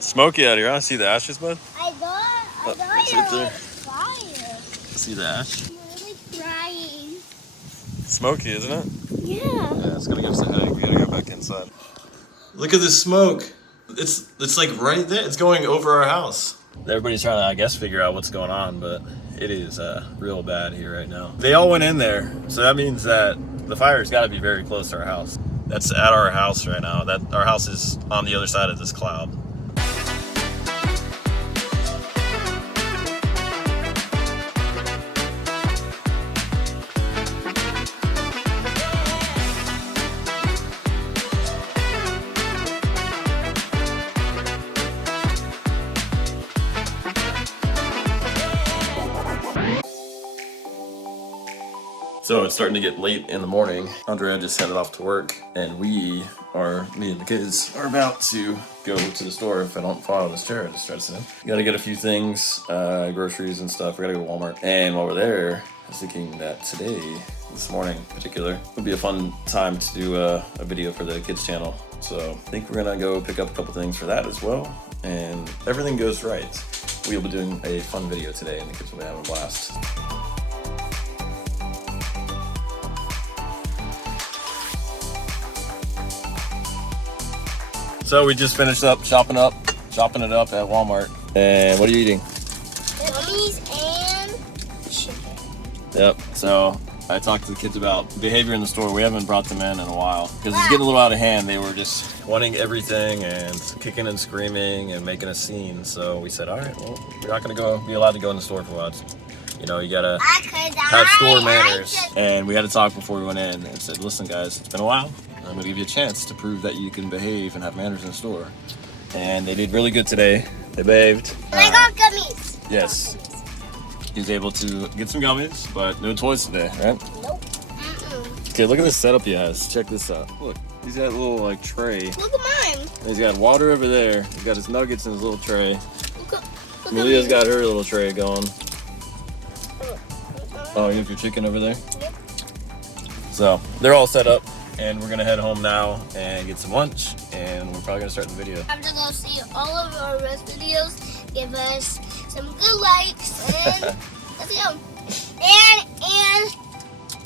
Smoky out here, huh? See the ashes, bud? I thought it's it right there. was fire. See the ash? I'm really crying. Smoky, isn't it? Yeah. Yeah, it's gonna give us a headache. We gotta go back inside. Look at this smoke. It's like right there. It's going over our house. Everybody's trying to, I guess, figure out what's going on, but it is real bad here right now. They all went in there, so that means that the fire's got to be very close to our house. That's at our house right now. That our house is on the other side of this cloud. So it's starting to get late in the morning. Andrea just headed off to work, and me and the kids, are about to go to the store. If I don't fall out of this chair, I just try to sit in. Gotta get a few things, groceries and stuff. We gotta go to Walmart. And while we're there, I was thinking that this morning in particular, would be a fun time to do a video for the kids channel. So I think we're gonna go pick up a couple things for that as well. And if everything goes right, we'll be doing a fun video today, and the kids will be having a blast. So we just finished up chopping it up at Walmart. And what are you eating? Gummies and chicken. Yep. So I talked to the kids about behavior in the store. We haven't brought them in a while because it's getting a little out of hand. They were just wanting everything and kicking and screaming and making a scene. So we said, all right, well, we're not going to be allowed to go in the store for a while. You know, you got to have store manners. And we had to talk before we went in and said, listen, guys, it's been a while. I'm going to give you a chance to prove that you can behave and have manners in the store. And they did really good today. They behaved. And I got gummies. Yes. He was able to get some gummies, but no toys today, right? Nope. Okay, look at this setup he has. Check this out. Look, he's got a little like tray. Look at mine. He's got water over there. He's got his nuggets in his little tray. Look Amelia's got her little tray going. Oh, you have your chicken over there? Yep. So, they're all set up. And we're gonna head home now and get some lunch, and we're probably gonna start the video. After go see all of our rest videos, give us some good likes, and let's go. And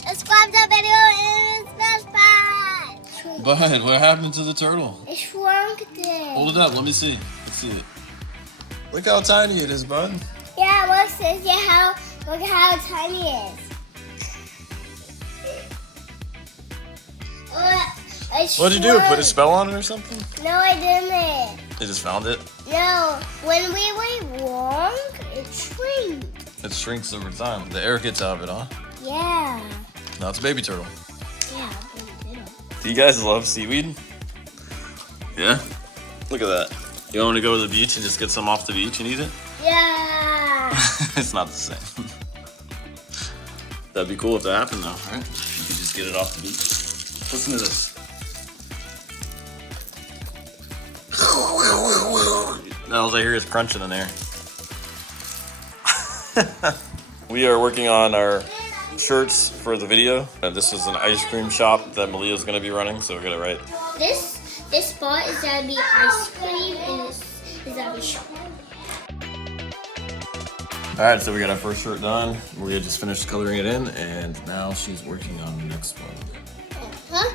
subscribe to the video and smash button. Bud, what happened to the turtle? It shrunk today. Hold it up, let me see. Let's see it. Look how tiny it is, bud. Yeah, look how tiny it is. What'd you do? Put a spell on it or something? No, I didn't. They just found it? No, when we wait long, it shrinks. It shrinks over time. The air gets out of it, huh? Yeah. No, it's a baby turtle. Yeah, baby turtle. Do you guys love seaweed? Yeah? Look at that. You want to go to the beach and just get some off the beach and eat it? Yeah. It's not the same. That'd be cool if that happened though, right? You could just get it off the beach. Listen to this. All I hear is crunching in there. We are working on our shirts for the video. This is an ice cream shop that Malia's gonna be running, so we're gonna write. This spot is gonna be ice cream, and this is gonna be shop. All right, so we got our first shirt done. Malia just finished coloring it in, and now she's working on the next one. Huh?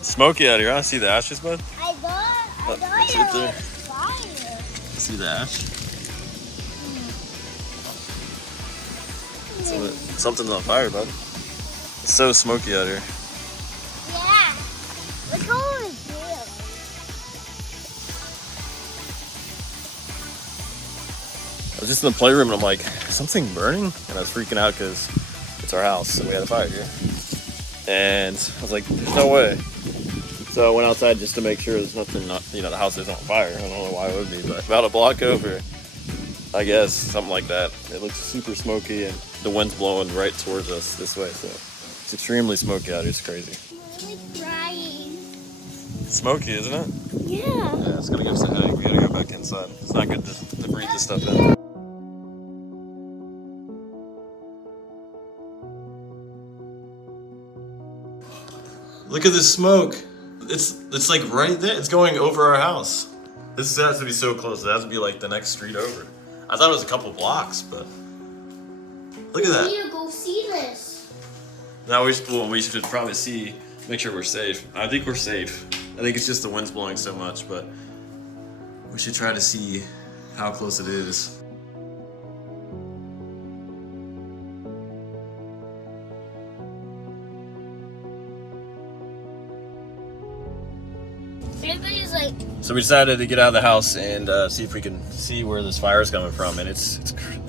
Smoky out here, huh? See the ashes, bud? I thought it's it right there. was fire. See the ash? Something's on fire, bud. It's so smoky out here. Yeah. What's going on here? I was just in the playroom and I'm like, is something burning? And I was freaking out because it's our house and we had a fire here. And I was like, there's no way. So I went outside just to make sure there's nothing, the house isn't on fire. I don't know why it would be, but about a block over, I guess, something like that. It looks super smoky and the wind's blowing right towards us this way. So it's extremely smoky out here. It's crazy. I'm really crying. It's smoky, isn't it? Yeah. Yeah, it's gonna give us a headache. We gotta go back inside. It's not good to breathe this stuff in. Look at this smoke. It's like right there. It's going over our house. This has to be so close. It has to be like the next street over. I thought it was a couple blocks, but look at that. We need to go see this. Now we should probably see, make sure we're safe. I think we're safe. I think it's just the wind's blowing so much, but we should try to see how close it is. Everybody's like, So we decided to get out of the house and see if we can see where this fire is coming from. And it's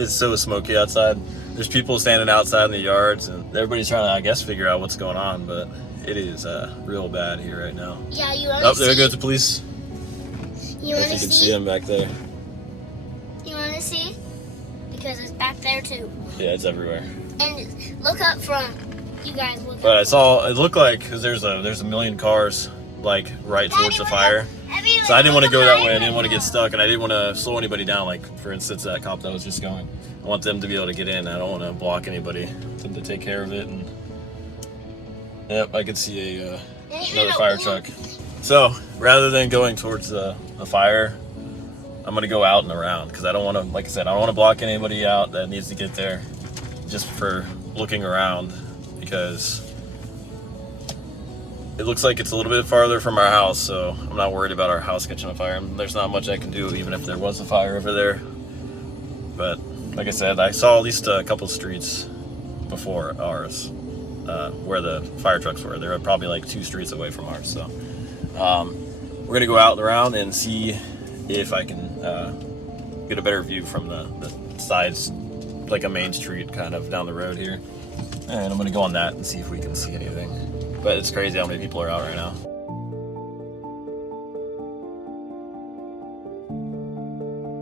so smoky outside. There's people standing outside in the yards, and everybody's trying to, I guess, figure out what's going on. But it is real bad here right now. yeah, you want to Oh, see? there goes the police. You If want you to can see? see them back there. You want to see? Because it's back there too. Yeah, it's everywhere. And look up front. You guys look But up. it looked like, because there's a million cars like right towards the fire. Everybody So I didn't want to look go that behind way. I right didn't want to now. get stuck, and I didn't want to slow anybody down. Like, for instance, that cop that was just going. I want them to be able to get in. I don't want to block anybody. Them to take care of it. And yep, I could see another fire truck. So rather than going towards the fire, I'm gonna go out and around because I don't want to. Like I said, I don't want to block anybody out that needs to get there. Just for looking around, because it looks like it's a little bit farther from our house, so I'm not worried about our house catching on fire. And there's not much I can do even if there was a fire over there. But like I said, I saw at least a couple streets before ours where the fire trucks were. They were probably like 2 streets away from ours. So we're gonna go out and around and see if I can get a better view from the sides, like a main street kind of down the road here. And I'm gonna go on that and see if we can see anything. But it's crazy how many people are out right now.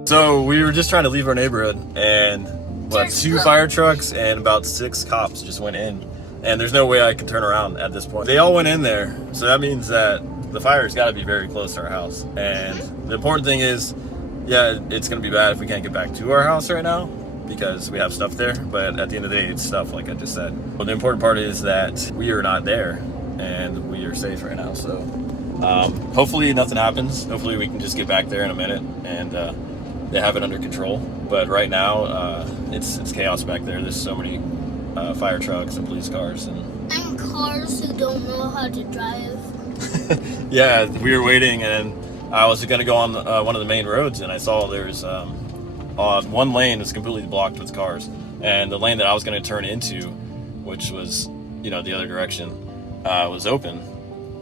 So we were just trying to leave our neighborhood, and Just 2 look. fire trucks and about 6 cops just went in. And there's no way I can turn around at this point. They all went in there, so that means that the fire's got to be very close to our house. And the important thing is, yeah, it's going to be bad if we can't get back to our house right now, because we have stuff there, but at the end of the day, it's stuff, like I just said. But the important part is that we are not there, and we are safe right now. So hopefully nothing happens. Hopefully we can just get back there in a minute, and they have it under control. But right now, it's chaos back there. There's so many fire trucks and police cars. And cars who don't know how to drive. Yeah, we were waiting, and I was going to go on one of the main roads, and I saw there's one lane was completely blocked with cars, and the lane that I was going to turn into, which was, the other direction, was open.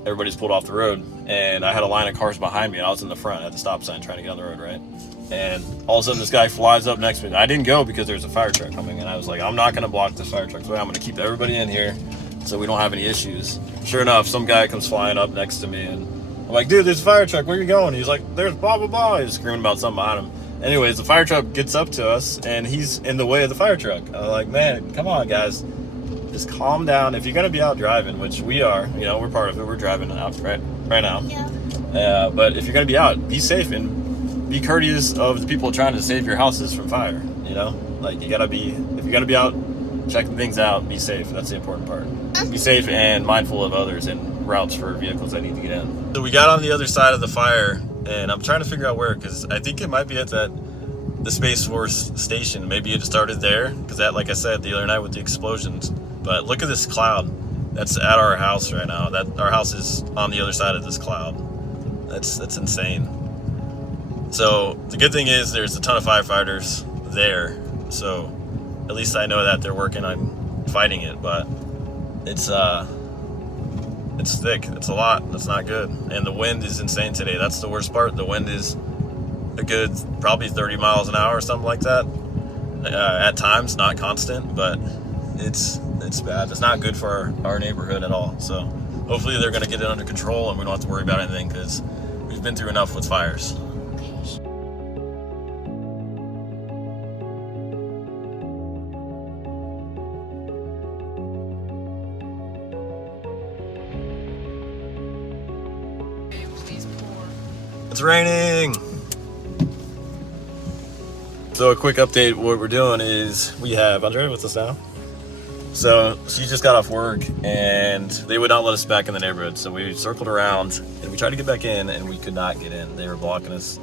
Everybody's pulled off the road, and I had a line of cars behind me, and I was in the front at the stop sign trying to get on the road, right? And all of a sudden this guy flies up next to me. I didn't go because there's a fire truck coming, and I was like, I'm not going to block this fire truck's way. I'm going to keep everybody in here so we don't have any issues. Sure enough, some guy comes flying up next to me, and I'm like, dude, there's a fire truck. Where are you going? He's like, there's blah, blah, blah. He's screaming about something behind him. Anyways, the fire truck gets up to us, and he's in the way of the fire truck. I'm like, man, come on, guys. Just calm down. If you're going to be out driving, which we are, we're part of it. We're driving out right now. Yeah. But if you're going to be out, be safe and be courteous of the people trying to save your houses from fire. Like, you got to be, if you're going to be out checking things out, be safe. That's the important part. Be safe and mindful of others and routes for vehicles that need to get in. So we got on the other side of the fire, and I'm trying to figure out where, because I think it might be at the Space Force station. Maybe it started there, because that, like I said, the other night with the explosions. But look at this cloud that's at our house right now. That our house is on the other side of this cloud. That's insane. So the good thing is there's a ton of firefighters there. So at least I know that they're working on fighting it. But it's thick. It's a lot. That's not good. And the wind is insane today. That's the worst part. The wind is a good probably 30 miles an hour or something like that. At times, not constant, but it's bad. It's not good for our neighborhood at all. So hopefully they're going to get it under control and we don't have to worry about anything, because we've been through enough with fires. It's raining. So a quick update, what we're doing is we have Andrea with us now. So she just got off work and they would not let us back in the neighborhood. So we circled around and we tried to get back in and we could not get in. They were blocking us.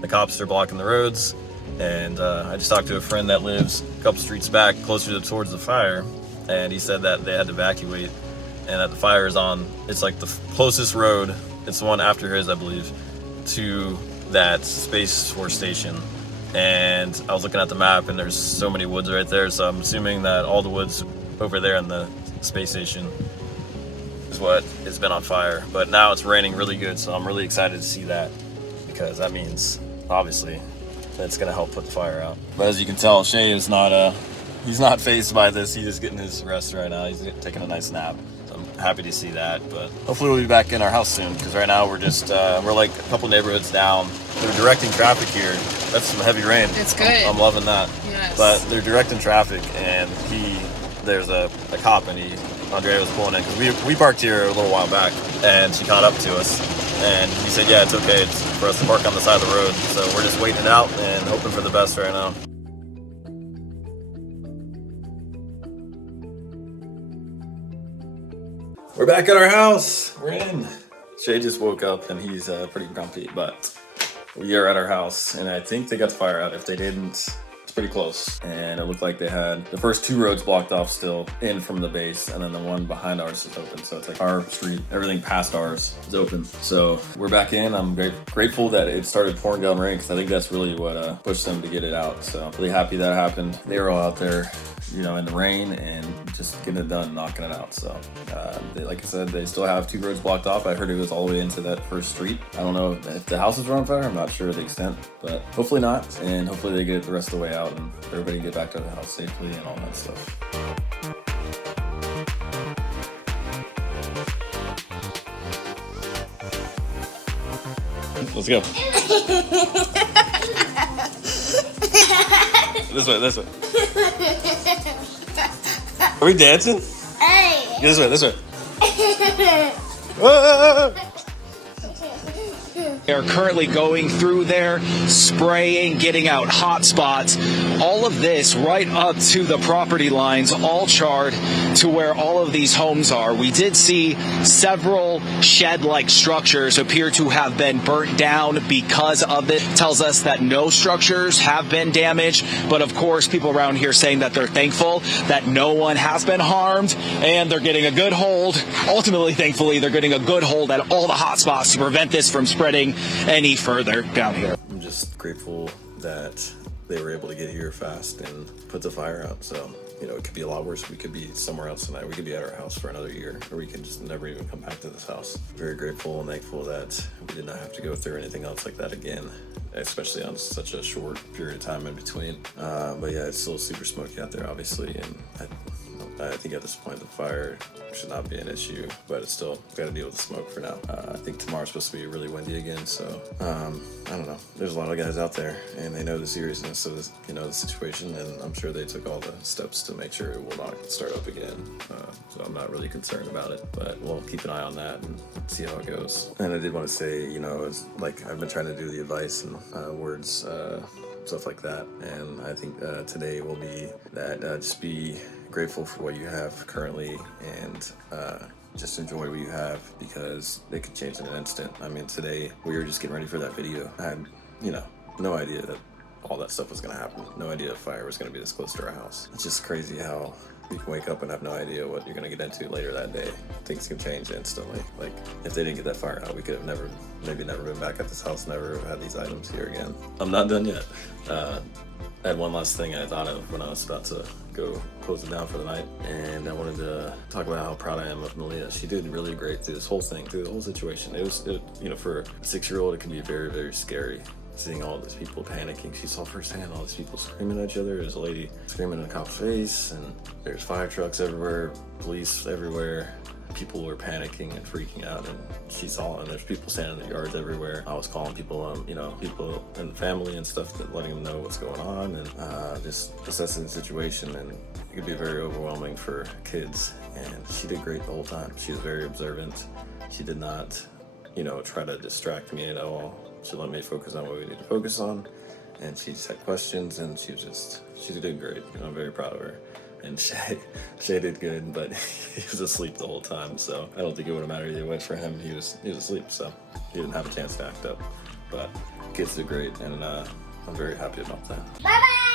the cops are blocking the roads. And I just talked to a friend that lives a couple streets back, closer towards the fire, and he said that they had to evacuate and that the fire is on, it's like the closest road, it's the one after his, I believe, to that Space Force station. And I was looking at the map and there's so many woods right there, so I'm assuming that all the woods over there in the space station is what has been on fire. But now it's raining really good, so I'm really excited to see that, because that means obviously that's gonna help put the fire out. But as you can tell, Shay is not he's not fazed by this. He's just getting his rest right now. He's taking a nice nap. So I'm happy to see that. But hopefully we'll be back in our house soon, because right now we're just we're like a couple neighborhoods down. They're directing traffic here. That's some heavy rain. It's good. I'm loving that. Yes. But they're directing traffic, and there's a cop, and Andrea was pulling in, because we parked here a little while back, and she caught up to us. And he said, yeah, it's okay for us to park on the side of the road. So we're just waiting it out and hoping for the best right now. We're back at our house. We're in. Shay just woke up and he's pretty grumpy, but we are at our house, and I think they got the fire out. If they didn't, it's pretty close. And it looked like they had the first two roads blocked off still in from the base, and then the one behind ours is open. So it's like our street, everything past ours is open. So we're back in. I'm grateful that it started pouring down rain, because I think that's really what pushed them to get it out. So really happy that happened. They were all out there, you know, in the rain and just getting it done, knocking it out. So like I said, they still have two roads blocked off. I heard it was all the way into that first street. I don't know if the houses were on fire. I'm not sure the extent, but hopefully not. And hopefully they get it the rest of the way out and everybody can get back to the house safely and all that stuff. Let's go. This way. Are we dancing? Hey. This way. Whoa. They're currently going through there, spraying, getting out hot spots. All of this right up to the property lines, all charred to where all of these homes are. We did see several shed-like structures appear to have been burnt down because of it. Tells us that no structures have been damaged, but of course people around here saying that they're thankful that no one has been harmed and they're getting a good hold. Ultimately, thankfully, they're getting a good hold at all the hot spots to prevent this from spreading any further down here. I'm just grateful that they were able to get here fast and put the fire out. So, you know, it could be a lot worse. We could be somewhere else tonight. We could be at our house for another year, or we could just never even come back to this house. Very grateful and thankful that we did not have to go through anything else like that again, especially on such a short period of time in between. But yeah, it's still super smoky out there, obviously, and I think at this point the fire should not be an issue, but it's still got to deal with the smoke for now. I think tomorrow's supposed to be really windy again, so I don't know. There's a lot of guys out there, and they know the seriousness of this, you know, the situation, and I'm sure they took all the steps to make sure it will not start up again. So I'm not really concerned about it, but we'll keep an eye on that and see how it goes. And I did want to say, you know, it's like I've been trying to do the advice and words, stuff like that, and I think today will be that just be grateful for what you have currently, and just enjoy what you have, because they could change in an instant. I mean, today we were just getting ready for that video. I had, you know, no idea that all that stuff was gonna happen. No idea the fire was gonna be this close to our house. It's just crazy how you can wake up and have no idea what you're gonna get into later that day. Things can change instantly. Like, if they didn't get that fire out, we could have maybe never been back at this house, never had these items here again. I'm not done yet. I had one last thing I thought of when I was about to go close it down for the night, and I wanted to talk about how proud I am of Malia. She did really great through this whole thing, through the whole situation. It you know, for a 6-year-old, it can be very, very scary seeing all these people panicking. She saw firsthand all these people screaming at each other. There's a lady screaming in a cop's face, and there's fire trucks everywhere, police everywhere. People were panicking and freaking out, and she saw, and there's people standing in the yards everywhere. I was calling people, you know, people in the family and stuff, letting them know what's going on, and just assessing the situation. And it could be very overwhelming for kids, and she did great the whole time. She was very observant. She did not, you know, try to distract me at all. She let me focus on what we need to focus on, and she just had questions, and she did great. You know, I'm very proud of her. And Shay did good, but he was asleep the whole time, so I don't think it would have mattered either way for him. He was asleep, so he didn't have a chance to act up. But kids did great, and I'm very happy about that. Bye bye.